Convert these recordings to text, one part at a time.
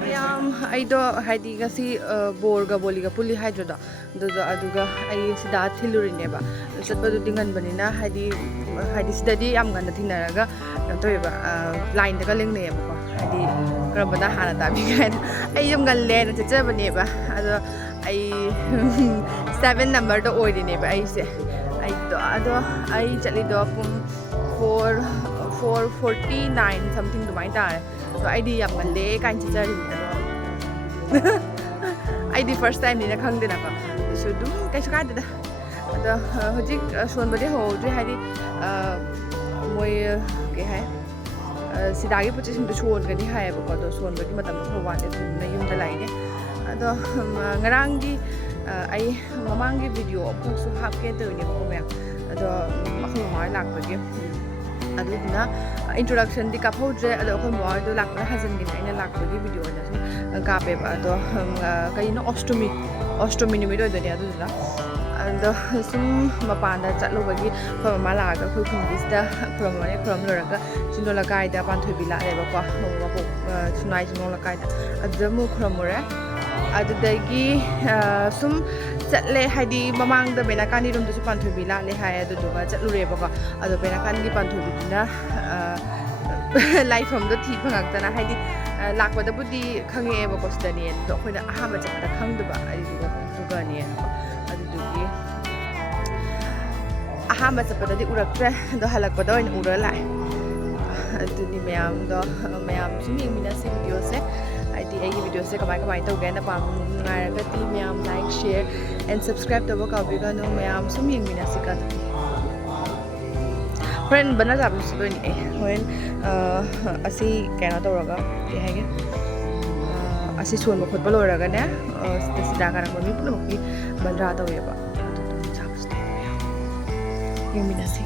ꯃꯌꯥꯝ ꯑꯩꯗꯣ ꯍꯥꯏꯗꯤ ꯉꯁꯤ ꯕꯣꯔꯒ ꯕꯣꯂꯤꯒ ꯄꯨꯜꯂꯤ ꯍꯥꯏꯗ꯭ꯔꯗꯣ ꯑꯗꯨꯒ ꯑꯩ ꯁꯤꯗ ꯊꯤꯜꯂꯨꯔꯤꯅꯦꯕ ꯆꯠꯄꯗꯨꯗꯤ ꯉꯟꯕꯅꯤꯅ ꯍꯥꯏꯗꯤ ꯁꯤꯗꯗꯤ ꯌꯥꯝ ꯉꯟꯅ ꯊꯦꯡꯅꯔꯒ ꯀꯩꯅꯣ ꯇꯧꯋꯦꯕ ꯂꯥꯏꯟꯗꯒ ꯂꯦꯡꯅꯩꯌꯦꯕꯀꯣ ꯍꯥꯏꯗꯤ ꯀꯔꯝꯕꯅ ꯍꯥꯟꯅ ꯇꯥꯕꯤꯒꯦ ꯍꯥꯏꯅ ꯑꯩ ꯌꯥꯝ ꯉꯜꯂꯦꯅ ꯆꯠꯆꯕꯅꯦꯕ ꯑꯗꯣ ꯑꯩ 7 ꯅꯝꯕꯔꯗ ꯑꯣꯏꯔꯤꯅꯦꯕ ꯑꯩꯁꯦ ꯑꯗꯣ ꯑꯩ ꯆꯠꯂꯤꯗꯣ ꯄꯨꯡ 4:49 ꯁꯝꯊꯤꯡ ꯑꯗꯨꯃꯥꯏꯅ ꯇꯥꯔꯦ ꯑꯗꯣ ꯑꯩꯗꯤ ꯌꯥꯝ ꯉꯜꯂꯦ ꯀꯥꯏꯅ ꯆꯠꯆꯔꯤꯅꯦ ꯑꯗꯣ ꯑꯩꯗꯤ ꯐꯥꯔꯁ ꯇꯥꯏꯝꯅꯤꯅ ꯈꯪꯗꯦꯅꯀꯣ ꯑꯗꯨꯁꯨ ꯑꯗꯨꯝ ꯀꯩꯁꯨ ꯀꯥꯏꯗꯦꯗ ꯑꯗꯣ ꯍꯧꯖꯤꯛ ꯁꯣꯟꯕꯗꯤ ꯍꯧꯍꯧꯗ꯭ꯔꯤ ꯍꯥꯏꯗꯤ ꯃꯣꯏ ꯀꯩ ꯍꯥꯏ ꯁꯤꯗꯥꯒꯤ ꯄꯣꯠ ꯆꯩꯁꯤꯡꯗꯣ ꯁꯣꯟꯒꯅꯤ ꯍꯥꯏꯌꯦꯕꯀꯣ ꯑꯗꯣ ꯁꯣꯟꯕꯒꯤ ꯃꯇꯝꯗꯣ ꯈꯔ ꯋꯥꯠꯂꯦ ꯑꯗꯨꯅ ꯌꯨꯝꯗ ꯂꯥꯛꯏꯅꯦ ꯑꯗꯣ ꯉꯔꯥꯡꯒꯤ ꯑꯩ ꯃꯃꯥꯡꯒꯤ ꯚꯤꯗꯤꯑꯣ ꯑꯃꯈꯛꯁꯨ ꯍꯥꯞꯀꯦ ꯇꯧꯔꯤꯅꯦꯕꯀꯣ ꯃꯌꯥꯝ ꯑꯗꯣ ꯑꯩꯈꯣꯏ ꯃꯃꯥ ꯍꯣꯏ ꯂꯥꯛꯄꯒꯤ ꯑꯗꯨꯗꯨꯅ ꯏꯟꯇ꯭ꯔꯣꯗꯛꯁꯟꯗꯤ ꯀꯥꯞꯍꯧꯗ꯭ꯔꯦ ꯑꯗꯣ ꯑꯩꯈꯣꯏ ꯃꯃꯥ ꯍꯣꯏꯗꯣ ꯂꯥꯛꯄꯗ ꯍꯟꯖꯤꯟꯒꯅꯤ ꯑꯩꯅ ꯂꯥꯛꯄꯒꯤ ꯚꯤꯗꯤꯑꯣ ꯑꯣꯏꯅ ꯁꯨꯝ ꯀꯥꯞꯄꯦꯕ ꯑꯗꯣ ꯀꯩꯅꯣ ꯑꯣꯁꯇꯣꯃꯤ ꯅꯨꯃꯤꯠ ꯑꯣꯏꯗꯣꯏꯅꯦ ꯑꯗꯨꯗꯨꯅ ꯑꯗꯣ ꯁꯨꯝ ꯃꯄꯥꯟꯗ ꯆꯠꯂꯨꯕꯒꯤ ꯑꯩꯈꯣꯏ ꯃꯃꯥ ꯂꯥꯛꯑꯒ ꯑꯩꯈꯣꯏ ꯈꯨꯟꯒꯤꯁꯤꯗ ꯈꯨꯔꯨꯝꯃꯅꯤ ꯈꯨꯔꯨꯝ ꯂꯣꯏꯔꯒ ꯆꯤꯡꯗꯣꯡꯂꯩꯀꯥꯏꯗ ꯄꯥꯟꯊꯣꯏꯕꯤ ꯂꯥꯠꯂꯦꯕꯀꯣ ꯋꯥꯄꯣꯛ ꯁꯨꯅꯥꯏ ꯆꯤꯡꯗꯣꯡꯂꯩꯀꯥꯏꯗ ꯑꯗꯨꯗ ꯑꯃꯨꯛ ꯈꯨꯔꯨꯝꯃꯨꯔꯦ ꯑꯗꯨꯗꯒꯤ ꯁꯨꯝ ꯆꯠꯂꯦ ꯍꯥꯏꯗꯤ ꯃꯃꯥꯡꯗ ꯕꯦꯅꯥꯀꯥꯟꯗꯤꯔꯣꯝꯗꯁꯨ ꯄꯥꯟꯊꯣꯏꯕꯤ ꯂꯥꯠꯂꯦ ꯍꯥꯏ ꯑꯗꯨꯗꯨꯒ ꯆꯠꯂꯨꯔꯦꯕꯀꯣ ꯑꯗꯣ ꯕꯦꯅꯥꯀꯥꯟꯒꯤ ꯄꯥꯟꯊꯣꯏꯕꯤꯗꯨꯅ ꯂꯥꯏꯐꯝꯗꯣ ꯊꯤ ꯐꯪꯉꯛꯇꯅ ꯍꯥꯏꯗꯤ ꯂꯥꯛꯄꯗꯕꯨꯗꯤ ꯈꯪꯉꯛꯑꯦꯕꯀꯣ ꯁꯤꯗꯅꯦ ꯑꯗꯣ ꯑꯩꯈꯣꯏꯅ ꯑꯍꯥꯟꯕ ꯆꯠꯄꯗ ꯈꯪꯗꯕ ꯑꯗꯨꯒꯅꯦꯅꯀꯣ ꯑꯗꯨꯗꯨꯒꯤ ꯑꯍꯥꯟꯕ ꯆꯠꯄꯗꯗꯤ ꯎꯔꯛꯇ꯭ꯔꯦ ꯑꯗꯣ ꯍꯜꯂꯛꯄꯗ ꯑꯣꯏꯅ ꯎꯔ ꯂꯥꯛꯑꯦ ꯑꯗꯨꯅꯤ ꯃꯌꯥꯝ ꯁꯨꯝ ꯌꯦꯡꯃꯤꯟꯅꯁꯤ ꯚꯤꯗꯤꯑꯣꯁꯦ ꯍꯥꯏꯗꯤ ꯑꯩꯒꯤ ꯚꯤꯗꯤꯑꯣꯁꯦ ꯀꯃꯥꯏꯅ ꯇꯧꯒꯦꯅ ꯅꯨꯡꯉꯥꯏꯔꯒꯗꯤ ꯃꯌꯥꯝ ꯂꯥꯏꯛ ꯁꯤꯌꯔ ꯑꯦꯟ ꯁꯕꯁꯀ꯭ꯔꯥꯏꯕ ꯇꯧꯕ ꯀꯥꯎꯕꯤꯒꯅꯨ ꯃꯌꯥꯝ ꯁꯨꯝ ꯌꯦꯡꯃꯤꯟꯅꯁꯤꯀꯣ ꯑꯗꯨꯗꯤ ꯍꯣꯔꯦꯟ ꯕꯅꯔ ꯆꯥꯕꯁꯨ ꯂꯣꯏꯅꯦ ꯍꯣꯔꯦꯟ ꯑꯁꯤ ꯀꯩꯅꯣ ꯇꯧꯔꯒ ꯀꯩ ꯍꯥꯏꯒꯦ ꯑꯁꯤ ꯁꯣꯟꯕ ꯈꯣꯠꯄ ꯂꯣꯏꯔꯒꯅꯦ ꯁꯤꯗ ꯀꯥꯔꯛꯄ ꯃꯤ ꯄꯨꯝꯅꯃꯛꯀꯤ ꯕꯟꯗ꯭ꯔꯥ ꯇꯧꯋꯦꯕ ꯑꯗꯨꯗꯨꯅ ꯆꯥꯕꯁꯨ ꯌꯦꯡꯃꯤꯟꯅꯁꯤ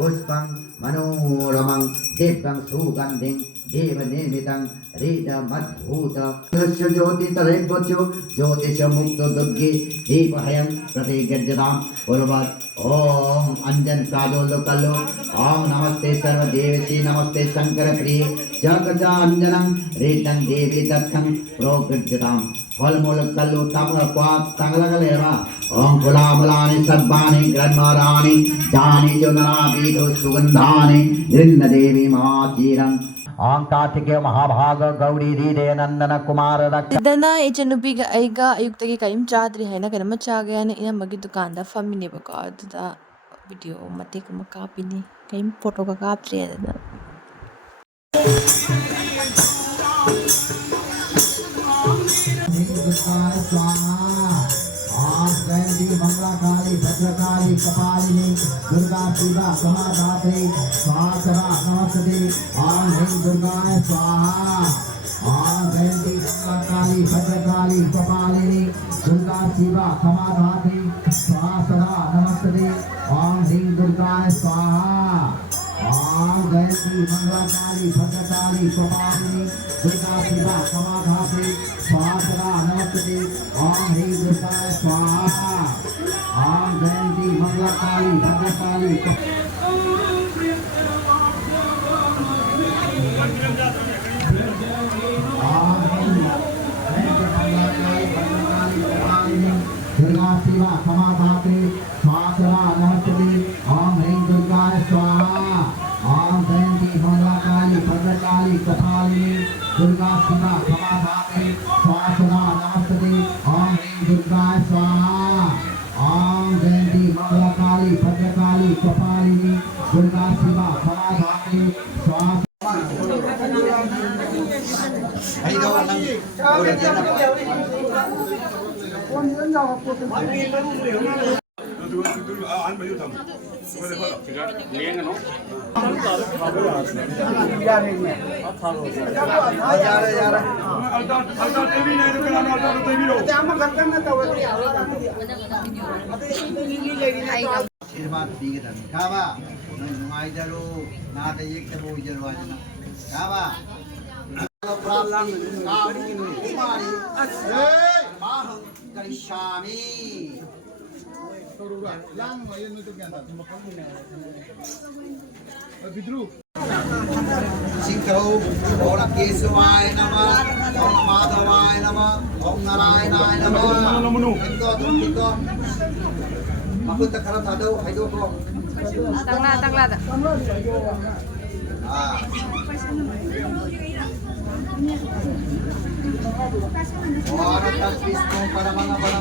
Puspang manoramang devang suganding deva nemitam rida madhuta Nasya jyoti tarai bhajo jyotisha mukta durgi deva hayam pratigajyadam urvat Om Anjan Kajolo Kallo Om Namaste Sarva Devasi Namaste Shankara Priye Jagaja Anjanam Redang Devi Dattang Progajyadam Falmula Kallo Tamla Kwat Tanglagaleva Om Kulamalani Sabbani Granmarani Jani Jodana Vido Sugandhani Rinna Devi Mahajiram Om Kartikeya Mahabhaga Gauri Ride Nandana Kumara Rakta Sidana ichanupiga aiga ayuktagi karim chadri haina kanama chage haina inamagi dukanda famminebako aduda video matek ama kapini karim photo ka kaptre adana Mangla Kali, Bhadra Kali, Kapalini, Durga Puja, Samadhati, Swasara, Namaste, Om Him Durga Swaha, Om Gayanti, Mangla Kali, Bhadra Kali, Kapalini, Durga Puja, Samadhati, Swasara, Namaste, Om Him Durga Swaha, Om Gayanti, Mangla Kali, Bhadra Kali, Kapalini, Durga Puja, Samadhati, Swasara, Namaste, Om Him Durga Swaha. Om Gayanti Mangla Kali Bhadra Kali Durga Shiva Samadhati Swasara Namaste Om Hrim Durga Swaha Om Gayanti Mangla Kali Bhadra Kali Kapalini Durga Shiva Samadhati Swasara Namaste Om Hrim Durga Swaha Om Gayanti Mangla Kali Bhadra Kali Kapalini Durga Shiva Samadhati Swasara Hey, Sirbat bigitan. Kaba, nungai jaru, nada yek tebo jaru aja na. Kaba. Pralang, kumari, mahang dari Shami. Singha, Om Kesavaya Namah, Om Madhavaya Namah, Om Narayanaya Namah. Ito. Makut tak karat ada, ayo kok. Tangla dah. Orang tas Vishnu pada mana sada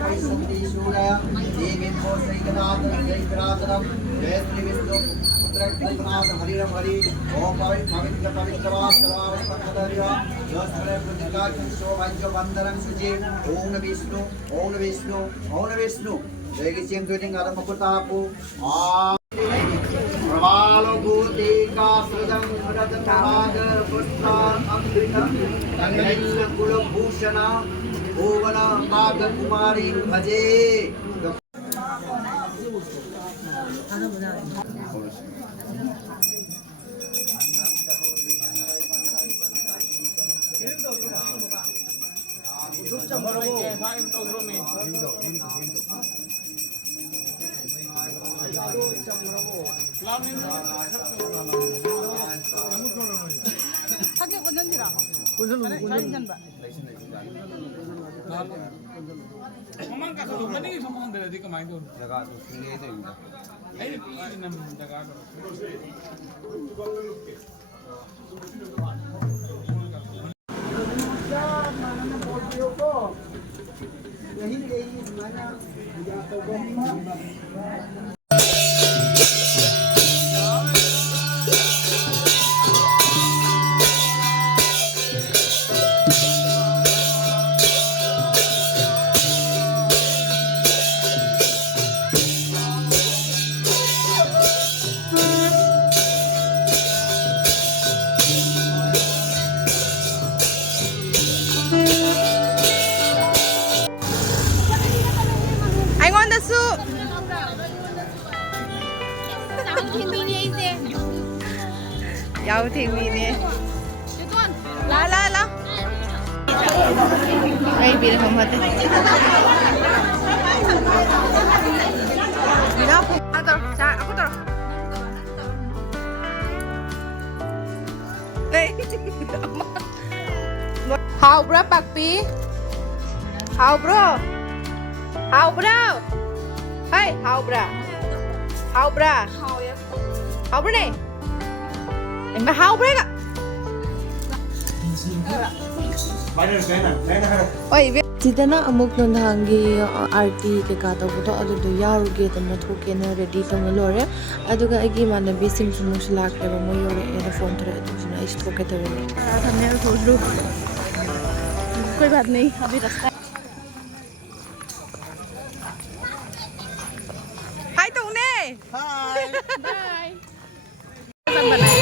paisanti surya, Demin Bosai Ganada, Jai Gradam, Jai Sri Vishnu, Putra Kalpanada, Hariram Hari, Om Pavitra Sarvas Pakadariya, Jasmane Putika Kiso Vajo Bandaram Suji, Om Vishnu. Jai Kishim Tuning Adam Makutapu, Ramalo Bhutika Sradam Ratanaraja Putra Amrita, Tangaila Kula Bhushana, Bhuvana Maga Kumari Bhaje. Mamang kaso mani sama orang dari kemana itu? Jaga tu, Singha itu juga. Ini enam jaga tu. Yaw Mini. La. Ay, bilhin mo mati. Ako to. How bro, Pakpi? How bro? Hey, how bro? 네? Em mà how bro ạ? Sidana amuk nonhangi RT ke ka tabuto adudu yaruge tamna thokena ready tamna lore aduga agi manabi sing sumus lakre ba mo yore e phone thre aduna is thoke thre ne thumbnail खोज लो कोई बात नहीं अभी रास्ता हाय तूने hi bye सब बनाए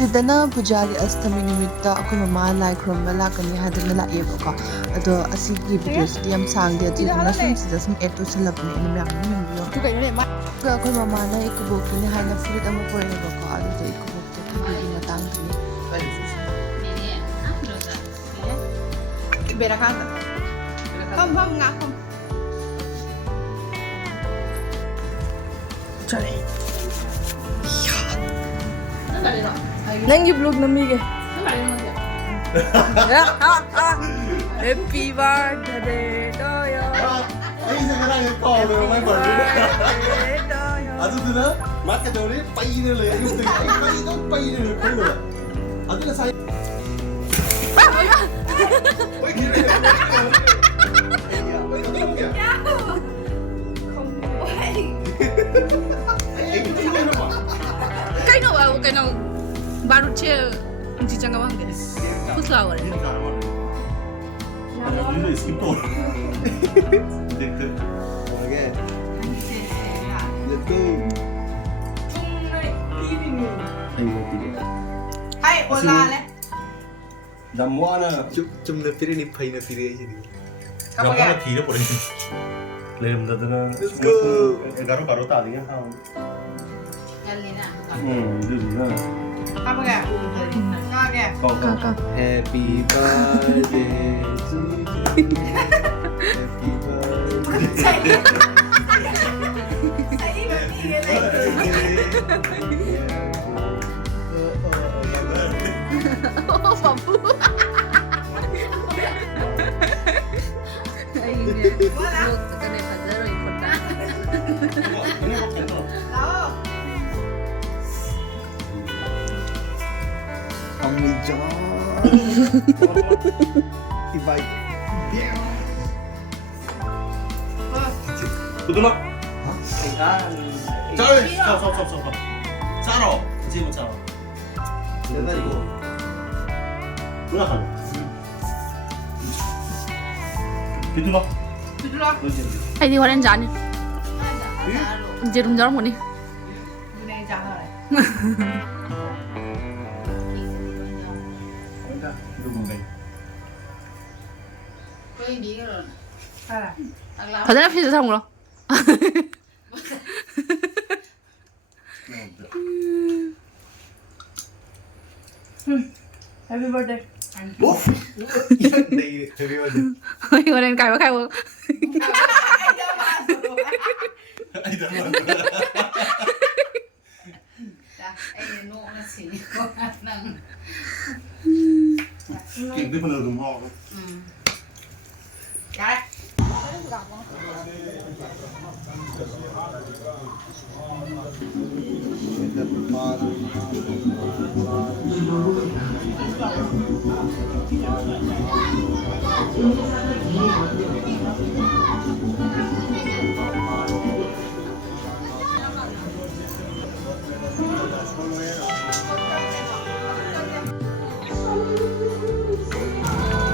Sidana Pujari Astami Numita Akumama Lai Krumba Lakani Hadana La Evoka. Ado Asiki videos Diam Sang de Tina Sum Sidasum Eto Salapni in the Yam. Akumama Ikuboki Hana Freedom for Evoka, Ado Ikubok to Matangni. Berakanda. Come, come. Sorry. Nangi vlog namige. Happy birthday to you. Ay, isa ka lang yung call mo, may birthday. Ato doon na, maka daw rin, painin lang yung tingin. Painin lang yung ato na sa'yo. Uy, kira yun. Uy, ito mo kaya? Kaino wa kaino baru che jijang awang de kusla wala Ini skip to. Oke. Let's go. hai ola le Damwana. 좀 너피리 니파이 너피리 해지니. Gambar kira por ini. Lem dadana. Let's go. Garo tadi ya. Galina. Itu na. apa ga ka ga Kau. Happy birthday to you. Happy birthday. oh papu Wala. Kami Bazar importante. 감미죠. 이바이. Betul nak? 이간. Stop. Saro. Sini saro. 내가 이거. Berapa? Gitu nak? ai đi qua đây dán Jerung jarum ni Itu mungkin. Kau ini kan? Agak Padahal bisa sama lo. Happy birthday. 뭐? 네, 해피 버스데이. 이거는 가위바위보. Ay, tama. Ay, no, nasi ko nang. Hindi pa na lumaw. Kaya.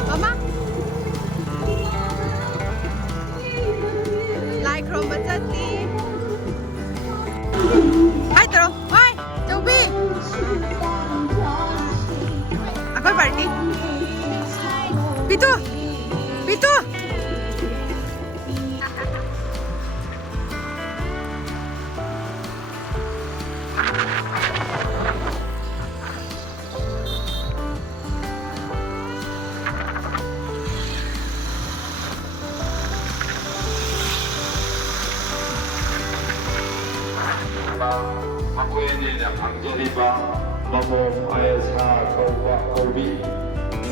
Mama. Like from Bazar. Hai terus. Oi, Jobi. Apa party? Pitu. Aku ini dah menjadi bang, ngomong ayat sa Wapokpi,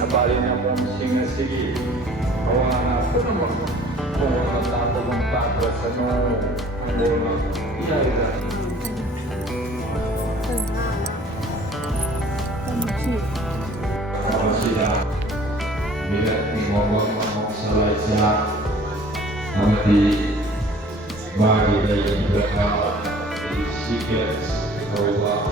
nabali na mong Singha sige, kawana ko naman, kung ako mong tapos sa nung ang mga ilalagay. Kalau siap, bila ngomong salah siap, nanti bagi dari mereka. Sikit bahwa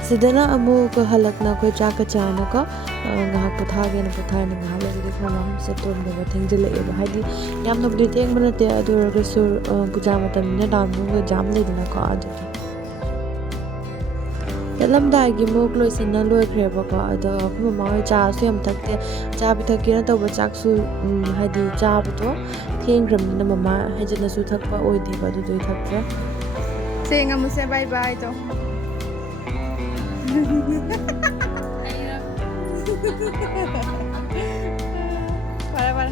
Sidana amu ka halak na ko chaka chana ka ngahak pothagena potharna ngahak lagi khama hamse ton ba thengjelek ba haidi yamna budi thengba nate adu rasu puja matamna damnu jam leidna ko adu lamdagi mok loisana loikreba ko ado mama cha su yam takte cha bi thakina tawba chak su haidi cha to thenggram na mama hajana su thakpa oidi ba du doi thakra senga muse bye bye to para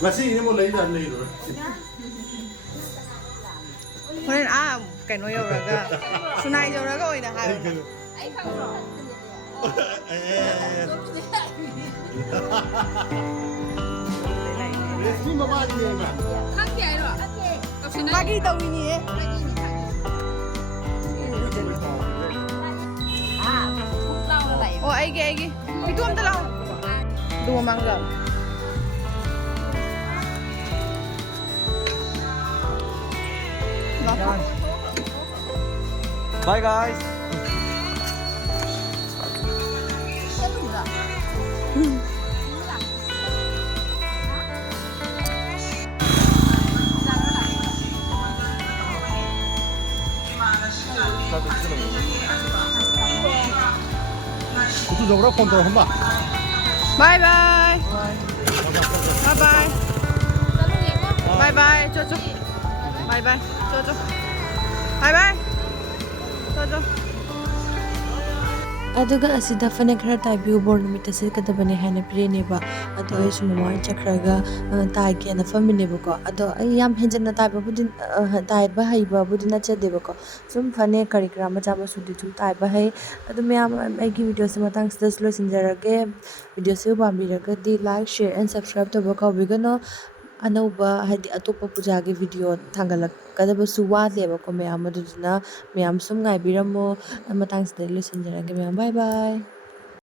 Masih ini mau lagi dan lagi loh. horen kaino yauraga sunai yauraga oina hayo Reshmi mama ini ya mah. lagi tawini oh aigi itu am tala dua mangga Bye guys. Itu jauh kontrol hamba. bye bye bye bye jojo bye bye jojo bye bye jojo aduga asida fane khara taibiu bor numit ase kadabane hana pireneba ado ai sumama chakraga taike na famine bako ado ai yam henjana taiba budin taiba haiba budina chedeba ko sum fane karikram jama sudi tu taiba hai ado me am ai gi video se matang sdas lo sinjarage video se ba miraga di like share and subscribe to bako bigano anauba hadi atopa puja ge video thangalak kadaba su wa deba ko me amaduna me am sum ngai biramo matang sdas lo sinjarage me bye bye